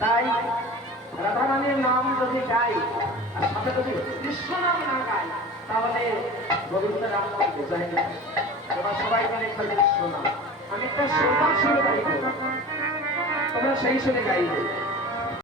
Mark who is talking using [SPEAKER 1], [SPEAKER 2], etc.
[SPEAKER 1] তাই রাধারানীর নাম যদি গাই আর সাথে যদি কৃষ্ণ নাম না গাই, তাহলে গোবিন্দ নাম বোঝাই না। তোমরা সবাই মানে একটা কৃষ্ণ নাম আমি একটা শ্রোতা শুনে গাইব। তোমরা সেই শুনে গাইবে।